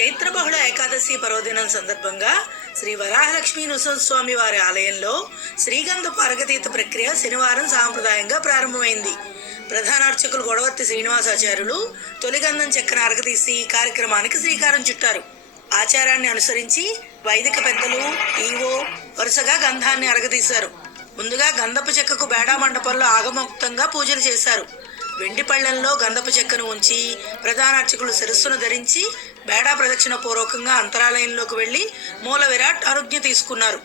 చైత్రబహుళ ఏకాదశి పర్వదినం సందర్భంగా శ్రీ వరాహలక్ష్మీ నృసింహస్వామి వారి ఆలయంలో శ్రీగంధపు అరగతీత ప్రక్రియ శనివారం సాంప్రదాయంగా ప్రారంభమైంది. ప్రధాన అర్చకులు గొడవర్తి శ్రీనివాసాచార్యులు తొలిగంధం చెక్కన అరగతీసి కార్యక్రమానికి శ్రీకారం చుట్టారు. ఆచారాన్ని అనుసరించి వైదిక పెద్దలు, ఈవో వరుసగా గంధాన్ని అరగతీశారు. ముందుగా గంధపు చెక్కకు బేడా మండపంలో ఆగమోక్తంగా పూజలు చేశారు. వెండి పళ్ళెంలో గంధపు చెక్కను ఉంచి ప్రధాన అర్చకులు శిరస్సును ధరించి బేడా ప్రదక్షిణ పూర్వకంగా అంతరాలయంలోకి వెళ్లి మూల విరాట్ అనుజ్ఞ తీసుకున్నారు.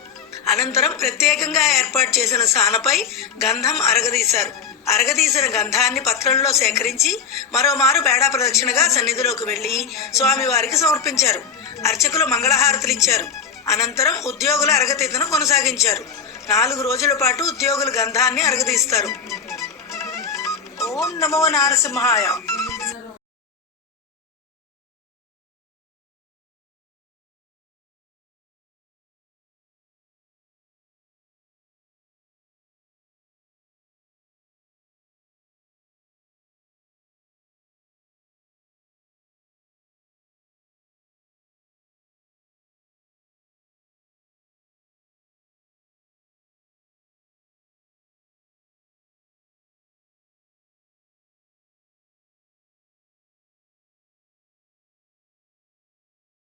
అనంతరం ప్రత్యేకంగా ఏర్పాటు చేసిన సానపై గంధం అరగదీశారు. అరగదీసిన గంధాన్ని పత్రంలో సేకరించి మరోమారు బేడా ప్రదక్షిణగా సన్నిధిలోకి వెళ్లి స్వామివారికి సమర్పించారు. అర్చకులు మంగళహారతులిచ్చారు. అనంతరం ఉద్యోగుల అరగతీతను కొనసాగించారు. 4 రోజుల పాటు ఉద్యోగులు గంధాన్ని అరగదీస్తారు. ఓం నమో నారసింహాయ.